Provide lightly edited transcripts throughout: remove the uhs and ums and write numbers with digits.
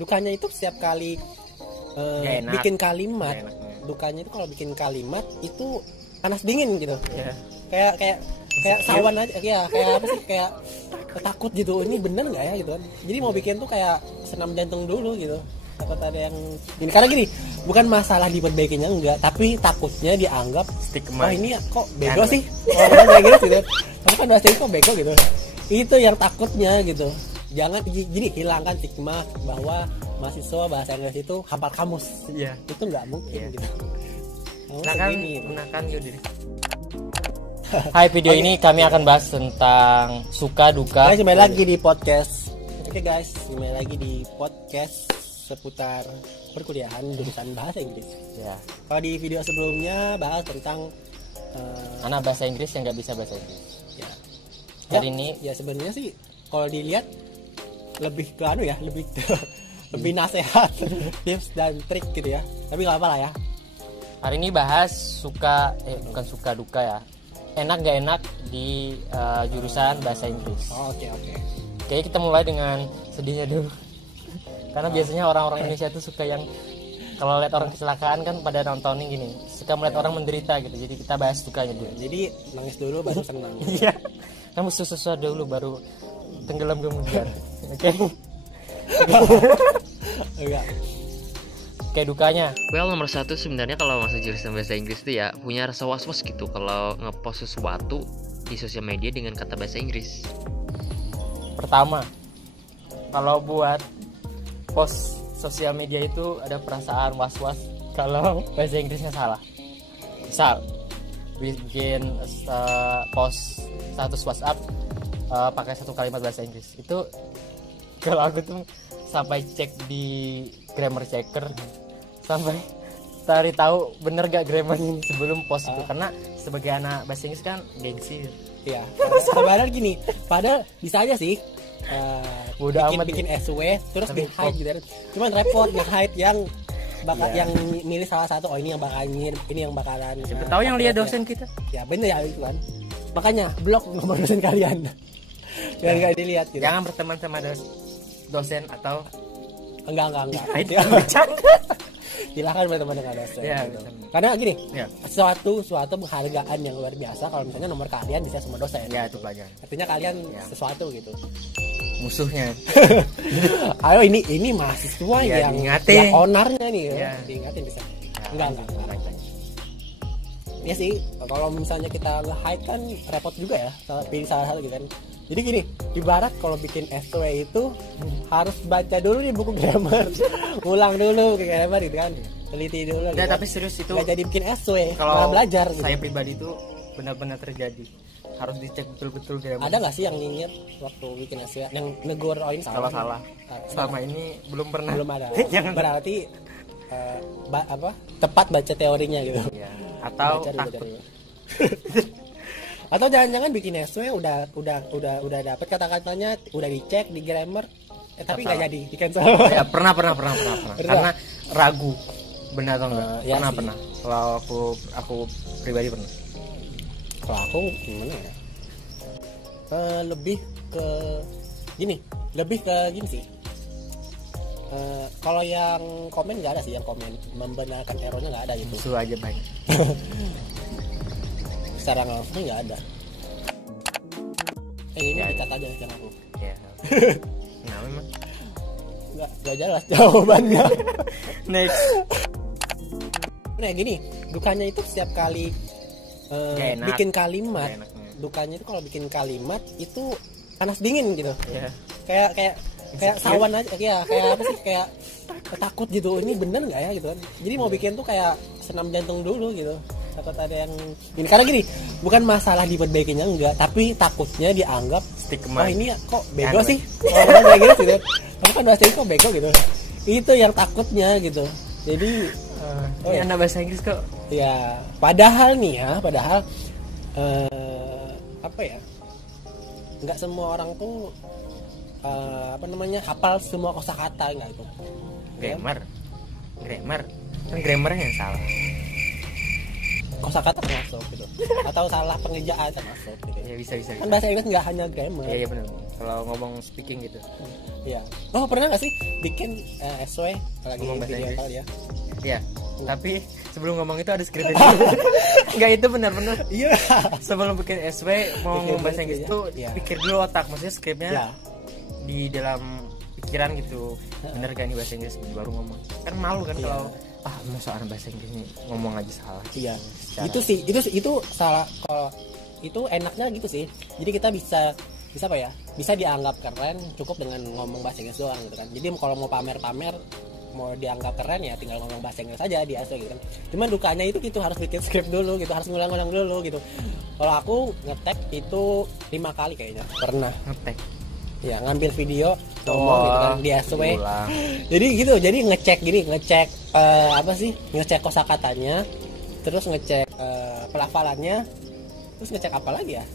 dukanya itu setiap kali bikin kalimat, dukanya itu kalau bikin kalimat itu panas dingin gitu. Kayak sawan aja, kayak apa sih, kayak takut gitu, ini bener nggak ya gitu kan. Jadi mau bikin tuh kayak senam jantung dulu gitu, takut ada yang ini, karena gini, bukan masalah diperbaikinya enggak, tapi takutnya dianggap stigma. Oh ini kok bego sih, orang kayak gitu kan, tapi kan bahasa kok bego gitu, itu yang takutnya gitu. Jangan gini, hilangkan stigma bahwa mahasiswa bahasa Inggris itu hafal kamus. Iya. Itu nggak mungkin gitu. Gunakan diri. Hai, video ini kami akan bahas tentang suka duka. Guys, kembali lagi di podcast. Oke guys, kembali lagi di podcast seputar perkuliahan jurusan bahasa Inggris. Ya. Kalau di video sebelumnya bahas tentang anak bahasa Inggris yang nggak bisa bahasa Inggris. Ya. Hari ini ya sebenarnya sih kalau dilihat lebih ke lebih nasihat, tips dan trik gitu ya. Tapi nggak apa lah ya. Hari ini bahas bukan suka duka ya. Enak gak enak di jurusan bahasa Inggris. Oke. Oke, kita mulai dengan sedihnya dulu. Karena biasanya orang-orang Indonesia itu suka yang kalau lihat orang kecelakaan kan pada nontonin gini, suka melihat orang menderita gitu. Jadi kita bahas dukanya dulu. Jadi nangis dulu baru senang. Iya. Kamu susah dulu baru tenggelam kemudian. Oke. Enggak. Kayak dukanya. Well, nomor satu sebenarnya kalau masuk jurusan bahasa Inggris itu ya punya rasa was-was gitu kalau ngepost sesuatu di sosial media dengan kata bahasa Inggris. Pertama, kalau buat post sosial media itu ada perasaan was-was kalau bahasa Inggrisnya salah. Misal bikin post status WhatsApp pakai satu kalimat bahasa Inggris, itu kalau aku tuh sampai cek di grammar checker, sampai cari tahu bener gak grammarnya ini sebelum post itu, karena sebagai anak bahasa Inggris kan gengsi. Iya. Padahal gini, padahal bisa aja sih bikin SW terus di hide gitu. Cuman repot di hide yang yang milih salah satu, ini yang bakal ini yang bakalan. Siapa tahu yang lihat dosen kita. Ya bener ya itu kan. Makanya blok nomor dosen kalian. Biar enggak dilihat gitu. Jangan berteman sama dosen atau enggak. Ya, silakan berteman dengan dosen. Ya, gitu. Karena gini, ya. suatu penghargaan yang luar biasa kalau misalnya nomor kalian bisa sama dosen. Ya, itu pelajaran. Artinya kalian sesuatu gitu. Musuhnya. Ayo ini mahasiswa ya, yang ownernya nih, ya. Diingatin bisa. Enggak. Ya sih, kalau misalnya kita nge-hide kan repot juga ya, pilih salah satu gitu kan. Jadi gini, ibarat kalau bikin SW itu harus baca dulu nih buku grammar, ulang dulu ke grammar gitu kan, teliti dulu. Nggak, tapi serius itu. Nggak jadi bikin SW, kalau malah belajar. Gitu. Saya pribadi itu benar-benar terjadi. Harus dicek betul-betul grammar. Ada nggak sih yang nyinyir waktu bikin SW, yang negur ini salah? Selama ini belum pernah. Belum ada. Berarti tepat baca teorinya gitu. Ya. Atau takut. Atau jangan-jangan bikin SW udah dapat kata-katanya, udah dicek di grammar, tapi nggak jadi, di cancel. Ya pernah. Karena ragu benar atau enggak. Ya pernah. Kalau aku pribadi pernah. Kalau aku gimana ya? Lebih ke gini sih. Kalau yang komen nggak ada sih, yang komen membenarkan errornya nggak ada gitu. Musuh aja banyak. Secara langsung nggak ada. Ini dicat aja jangan aku. Ya. Nah memang nggak jelas jawabannya. Next. Nah gini, dukanya itu setiap kali bikin kalimat, dukanya itu kalau bikin kalimat itu panas dingin gitu. Kayak sawan aja, kayak apa sih, kayak takut gitu, ini bener nggak ya gitu kan. Jadi mau bikin tuh kayak senam jantung dulu gitu. Takut ada yang ini, karena gini, bukan masalah diperbaikinya enggak, tapi takutnya dianggap stigma. Oh ini kok bego sih, orang kayak gitu. Tapi kan bahasa Inggris kok bego gitu. Itu yang takutnya gitu. Jadi ini anak bahasa Inggris kok. Ya, padahal apa ya? Enggak semua orang tuh hafal semua kosakata, enggak itu. Grammar. Kan grammarnya yang salah. Kosakata termasuk gitu. Atau salah pengejaan termasuk gitu. Ya bisa. Kan bahasa Inggris enggak hanya grammar. Iya benar. kalau ngomong speaking gitu. Iya. Oh, pernah nggak sih bikin SW lagi video call ya? Iya. Tapi sebelum ngomong itu ada skripnya. Enggak, itu benar-benar. Iya. Sebelum bikin SW mau ngomong bahasa Inggris itu pikir dulu otak, maksudnya skripnya di dalam pikiran gitu. Bener gak nih bahasa Inggris baru ngomong. Kan malu kan kalau masa orang bahasa Inggris nih ngomong aja salah. Iya. Itu salah, kalau itu enaknya gitu sih. Jadi kita bisa apa ya? Bisa dianggap keren cukup dengan ngomong bahasa Inggris doang gitu kan. Jadi kalau mau pamer-pamer, mau dianggap keren ya tinggal ngomong bahasa Inggris aja di ASW gitu kan. Cuman dukanya itu gitu, harus bikin skrip dulu gitu, harus ngulang-ngulang dulu gitu. Kalau aku ngetek itu 5 kali kayaknya pernah ngetek. Ya, ngambil video ngomong gitu kan di ASW. Jadi gitu, jadi ngecek apa sih? Ngecek kosakatanya, terus ngecek pelafalannya, terus ngecek apa lagi ya?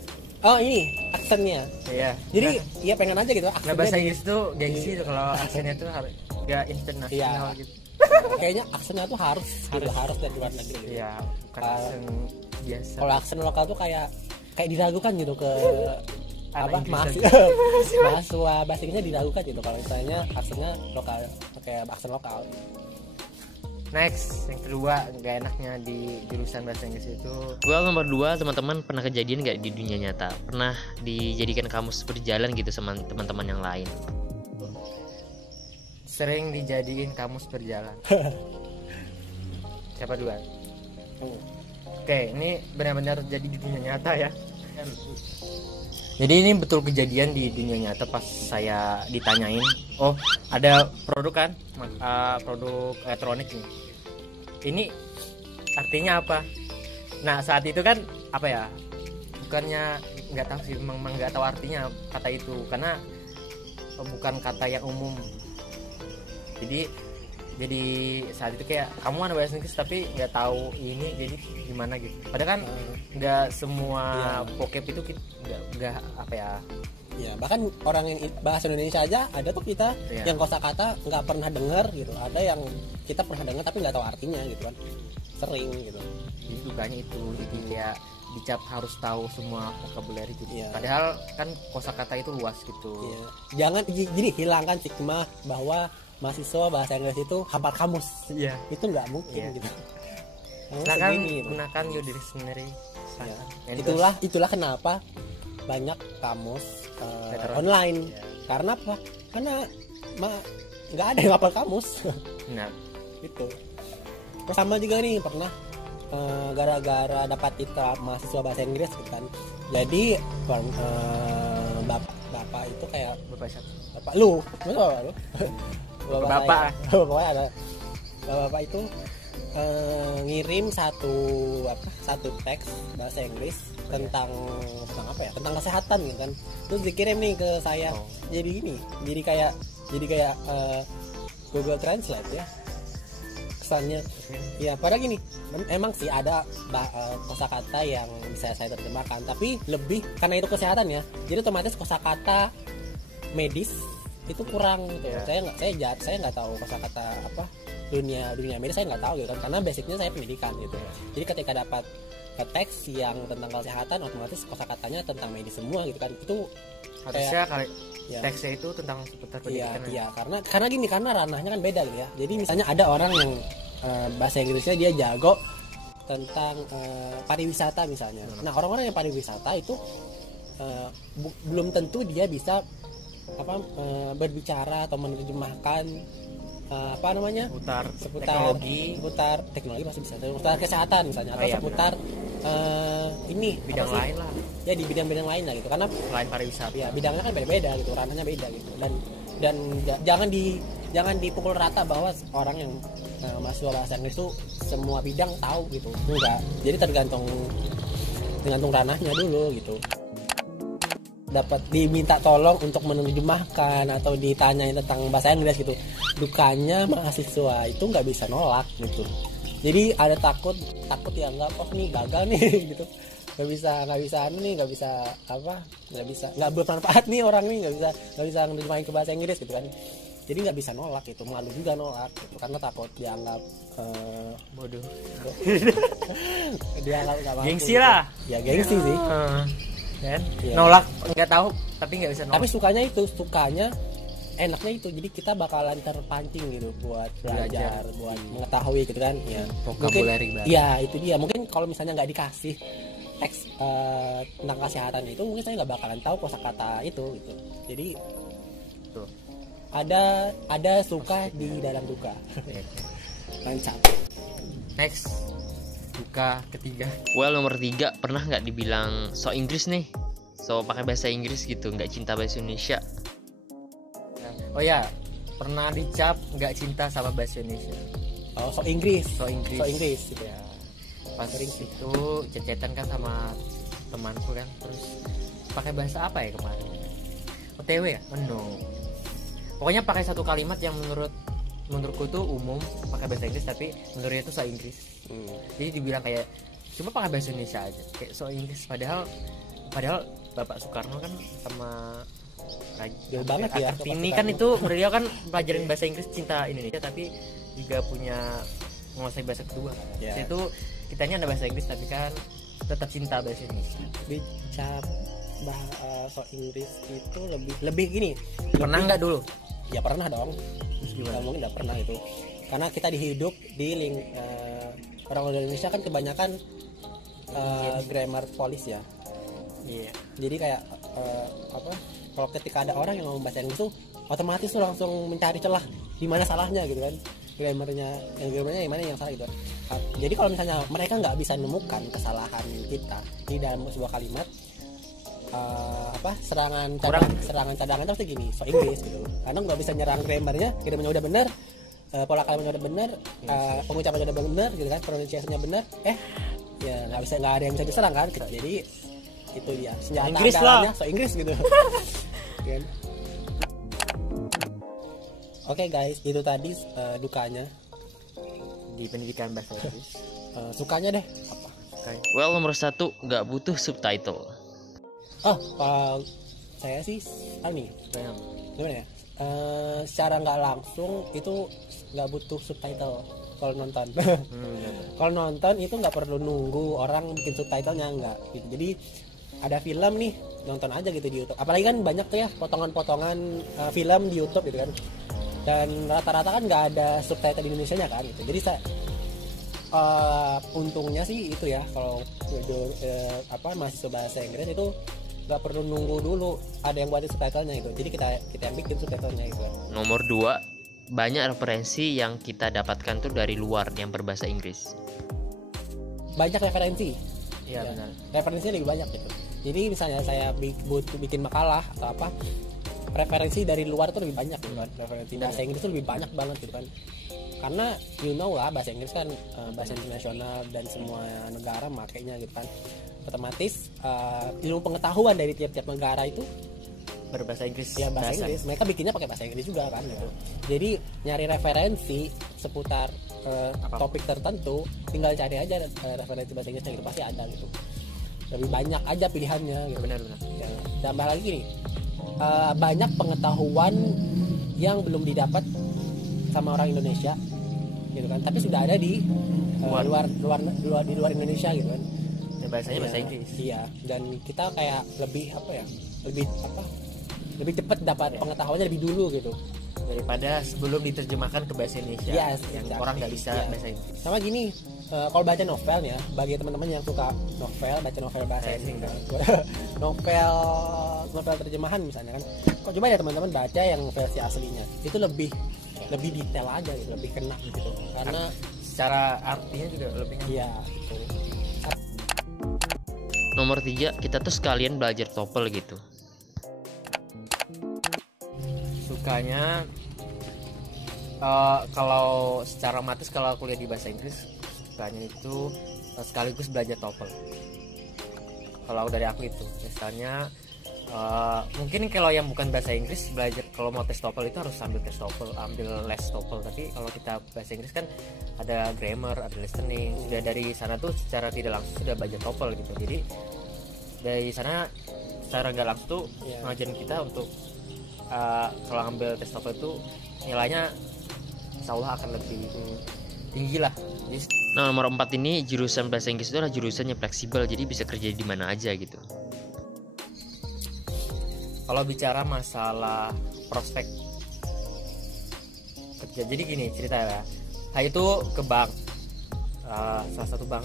Oh, ini aksennya. Iya. Jadi ya pengen aja gitu aksennya. Nah, bahasa Inggris tuh gengsi tuh kalau aksennya tuh harus enggak internasional gitu. Kayaknya aksennya tuh harus dari luar negeri gitu. Iya, bukan aksen biasa. Kalau aksen lokal tuh kayak diragukan gitu ke mahasiswa bahasa Inggrisnya diragukan gitu kalau misalnya aksennya lokal, pakai aksen lokal. Next, yang kedua nggak enaknya di jurusan bahasa Inggris itu. Nomor 2, teman-teman pernah kejadian nggak di dunia nyata? Pernah dijadikan kamus berjalan gitu sama teman-teman yang lain? Sering dijadiin kamus berjalan. Siapa duluan? Oke, ini benar-benar terjadi di dunia nyata ya. Jadi ini betul kejadian di dunia nyata pas saya ditanyain, oh ada produk kan, produk elektronik nih. Ini artinya apa? Nah saat itu kan apa ya? Bukannya nggak tahu sih, memang nggak tahu artinya kata itu karena bukan kata yang umum. Jadi saat itu kayak kamu anak bahasa Inggris tapi nggak tahu ini jadi gimana gitu. Padahal kan nggak semua vocab itu nggak apa ya. Ya, bahkan orang yang bahasa Indonesia aja ada tuh kita yang kosakata nggak pernah dengar gitu. Ada yang kita pernah dengar tapi nggak tahu artinya gitu kan. Sering gitu. Jadi dukanya itu, jadi kayak dicap harus tahu semua vocabulary gitu. Padahal kan kosakata itu luas gitu. Jangan jadi hilangkan stigma bahwa mahasiswa bahasa Inggris itu hafal kamus. Itu nggak mungkin gitu. Silakan gunakan your dictionary. Itulah kenapa banyak kamus online. Karena apa? Karena nggak ada yang hafal kamus. Nah, itu. Sama juga nih pernah gara-gara dapat titel mahasiswa bahasa Inggris gitu kan. Jadi bapak itu kayak bapak lu, betul lu. Bapak pokoknya ada bapak itu ngirim satu teks bahasa Inggris tentang apa ya, tentang kesehatan gitu kan, terus dikirim nih ke saya. Jadi kayak Google Translate ya kesannya. Ya padahal gini, emang sih ada kosakata yang bisa saya terjemahkan, tapi lebih karena itu kesehatan ya, jadi otomatis kosakata medis itu kurang gitu. Saya nggak tahu kosakata apa dunia medis, saya nggak tahu gitu kan, karena basicnya saya pendidikan gitu. Jadi ketika dapat teks yang tentang kesehatan, otomatis kosakatanya tentang medis semua gitu kan. Itu harusnya teksnya itu tentang seputar pendidikan. Iya, karena ranahnya kan beda gitu ya. Jadi misalnya ada orang yang bahasa Inggrisnya dia jago tentang pariwisata misalnya. Nah, orang-orang yang pariwisata itu belum tentu dia bisa berbicara atau menerjemahkan seputar teknologi masih bisa, seputar kesehatan misalnya, atau seputar ini bidang lain lah ya, di bidang-bidang lain lah gitu, karena lain pariwisata ya bidangnya kan beda-beda gitu, ranahnya beda gitu. Dan jangan dipukul rata bahwa orang yang mahasiswa bahasa Inggris itu semua bidang tahu gitu, enggak. Jadi tergantung ranahnya dulu gitu. Dapat diminta tolong untuk menerjemahkan atau ditanyain tentang bahasa Inggris gitu, dukanya mahasiswa itu nggak bisa nolak gitu. Jadi ada takut dianggap nih gagal nih gitu, nggak bisa bermanfaat nih orang nih, nggak bisa menerjemahin ke bahasa Inggris gitu kan. Jadi nggak bisa nolak itu, malu juga nolak gitu, karena takut dianggap bodoh. Dianggap nggak mampu. Gengsi lah. Ya gengsi sih. kan nolak nggak tahu tapi nggak bisa nolak. Tapi sukanya enaknya itu, jadi kita bakalan terpancing gitu buat belajar, buat mengetahui gitu kan ya. Vocabulary banget ya, itu dia. Mungkin kalau misalnya nggak dikasih teks tentang kesehatan itu, mungkin saya nggak bakalan tahu kosakata itu gitu. Jadi tuh ada suka di dalam duka. Mantap. Next, duka ketiga. Nomor 3, pernah nggak dibilang so Inggris nih, so pakai bahasa Inggris gitu, nggak cinta bahasa Indonesia? Oh ya, pernah dicap nggak cinta sama bahasa Indonesia. Oh, so Inggris gitu ya. Pas itu cecetan kan sama temanku kan, terus pakai bahasa apa ya kemarin? OTW ya? Oh, no. Pokoknya pakai satu kalimat yang menurutku tuh umum, pakai bahasa Inggris tapi menurutnya itu so Inggris. Jadi dibilang kayak cuma pakai bahasa Indonesia aja, kayak so Inggris, padahal Bapak Soekarno kan sama banget ya. Ini kan itu beliau kan pelajarin bahasa Inggris, cinta Indonesia, tapi juga punya menguasai bahasa kedua. Yeah. Itu kitanya ada bahasa Inggris tapi kan tetap cinta bahasa Indonesia. Dicap so Inggris itu lebih gini. Pernah nggak dulu? Ya pernah dong. Mungkin nggak pernah itu. Karena kita dihidup di orang Indonesia kan kebanyakan grammar polis ya. Iya. Jadi kayak kalau ketika ada orang yang ngomong bahasa Inggris tuh otomatis tuh langsung mencari celah di mana salahnya gitu kan, grammarnya yang mana yang salah gitu. Jadi kalau misalnya mereka nggak bisa menemukan kesalahan kita di dalam sebuah kalimat, serangan cadangan pasti gini, so Inggris gitu. Karena nggak bisa nyerang grammarnya udah benar, pola kalimatnya udah benar, pengucapannya udah benar gitu kan, pronunciasinya benar, ya nggak ada yang bisa diserang kan gitu. Jadi itu dia senjata Inggris lah, so Inggris gitu. Oke guys, itu tadi dukanya di pendidikan bahasa Inggris. Sukanya deh apa? Nomor 1, nggak butuh subtitle. Kalau saya sih gimana ya? Secara nggak langsung itu nggak butuh subtitle kalau nonton. Kalau nonton itu nggak perlu nunggu orang bikin subtitlenya, nggak gitu. Jadi ada film nih, nonton aja gitu di YouTube. Apalagi kan banyak tuh ya potongan-potongan film di YouTube gitu kan. Dan rata-rata kan nggak ada subtitle di Indonesianya kan gitu. Jadi saya untungnya sih itu ya, kalau mahasiswa bahasa Inggris itu nggak perlu nunggu dulu ada yang buatin subtitlenya gitu. Jadi kita yang bikin subtitlenya gitu. Nomor 2, banyak referensi yang kita dapatkan tuh dari luar yang berbahasa Inggris. Banyak referensi. Iya ya, benar. Referensinya lebih banyak gitu. Jadi misalnya saya butuh bikin makalah atau apa, referensi dari luar tuh lebih banyak gitu kan. Referensi bahasa Inggris tuh lebih banyak banget gitu kan. Karena lah bahasa Inggris kan bahasa internasional dan semua negara makainya gitu kan. Otomatis ilmu pengetahuan dari tiap-tiap negara itu berbahasa Inggris. Ya bahasa Inggris. Mereka bikinnya pakai bahasa Inggris juga kan gitu. Jadi nyari referensi seputar topik tertentu, tinggal cari aja referensi bahasa Inggrisnya gitu, pasti ada gitu. Lebih banyak aja pilihannya gitu. Benar. Ya, tambah lagi nih, banyak pengetahuan yang belum didapat sama orang Indonesia gitu kan, tapi sudah ada di luar Indonesia gitu kan. Ya, bahasanya bahasa Inggris. Iya, dan kita kayak lebih cepat dapat pengetahuannya lebih dulu gitu daripada sebelum diterjemahkan ke bahasa Indonesia. Yes, yang orang nggak bisa bahasa Inggris. Sama gini, kalau baca novel ya, bagi teman-teman yang suka baca novel bahasa Inggris, novel terjemahan misalnya kan, kok coba ya teman-teman baca yang versi aslinya, itu lebih detail aja gitu, lebih kena gitu, karena secara artinya juga lebih kena. Iya gitu. Nomor 3, kita tuh sekalian belajar TOEFL gitu. Sukanya kalau secara otomatis kalau kuliah di bahasa Inggris, sukanya itu sekaligus belajar TOEFL. Kalau dari aku itu misalnya mungkin kalau yang bukan bahasa Inggris, belajar kalau mau tes TOEFL itu harus ambil tes TOEFL, ambil les TOEFL. Tapi kalau kita bahasa Inggris kan ada grammar, ada listening, sudah dari sana tuh secara tidak langsung sudah belajar TOEFL gitu. Jadi dari sana secara nggak langsung tuh ngajarin kita untuk kalau ambil tes TOEFL itu nilainya insya Allah akan lebih tinggi lah. Nah, nomor 4 ini jurusan bahasa Inggris itu adalah jurusan yang fleksibel, jadi bisa kerja di mana aja gitu. Kalau bicara masalah prospek kerja, jadi gini cerita ya. Saya itu ke bank, salah satu bank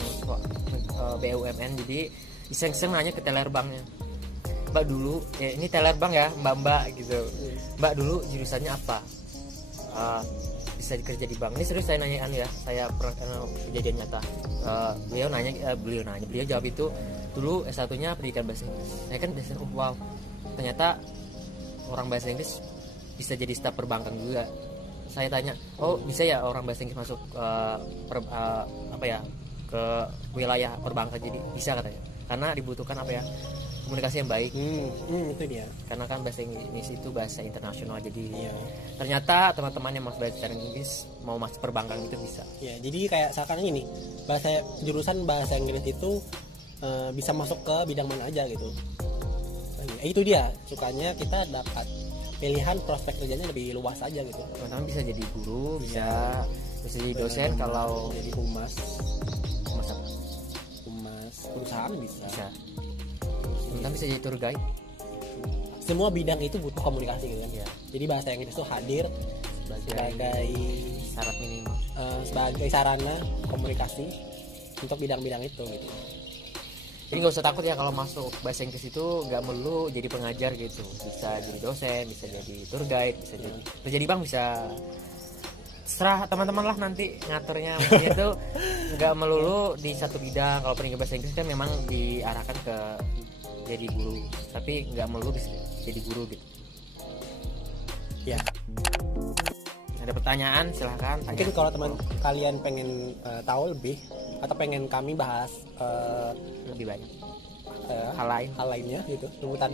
BUMN. Jadi iseng-iseng nanya ke teller banknya, Mbak dulu, ini teller bank ya, Mbak gitu. Mbak dulu jurusannya apa? Bisa kerja di bank. Ini serius saya nanyakan ya, saya pernah kejadian nyata. Beliau jawab itu dulu S1-nya pendidikan bahasa Inggris. Saya kan biasanya wow, ternyata orang bahasa Inggris bisa jadi staf perbankan juga. Saya tanya, oh bisa ya orang bahasa Inggris masuk ke wilayah perbankan? Jadi bisa katanya, karena dibutuhkan komunikasi yang baik. Itu dia, karena kan bahasa Inggris itu bahasa internasional. Jadi ternyata teman-teman yang mau belajar Inggris mau masuk perbankan itu bisa. Jadi kayak seakan ini jurusan bahasa Inggris itu bisa masuk ke bidang mana aja gitu. Itu dia, sukanya kita dapat pilihan prospek kerjanya lebih luas aja gitu. Teman-teman bisa jadi guru, bisa jadi dosen, kalau jadi humas perusahaan bisa. Teman-teman bisa jadi tour guide. Semua bidang itu butuh komunikasi gitu kan. Jadi bahasa Inggris itu hadir sebagai syarat minimal, sebagai sarana komunikasi untuk bidang-bidang itu gitu. Jadi nggak usah takut ya kalau masuk bahasa Inggris itu nggak melulu jadi pengajar gitu, bisa jadi dosen, bisa jadi tour guide, bisa jadi bank, bisa serah teman-teman lah nanti ngaturnya. Maksudnya itu nggak melulu di satu bidang. Kalau pendidikan bahasa Inggris kan memang diarahkan ke jadi guru, tapi nggak melulu bisa jadi guru gitu. Ya. Ada pertanyaan silahkan tanya. Mungkin kalau teman kalian pengen tahu lebih atau pengen kami bahas lebih banyak hal lainnya gitu seputar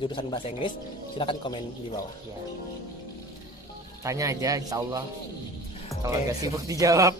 jurusan bahasa Inggris, silakan komen di bawah. Tanya aja, insya Allah kalau nggak sibuk dijawab.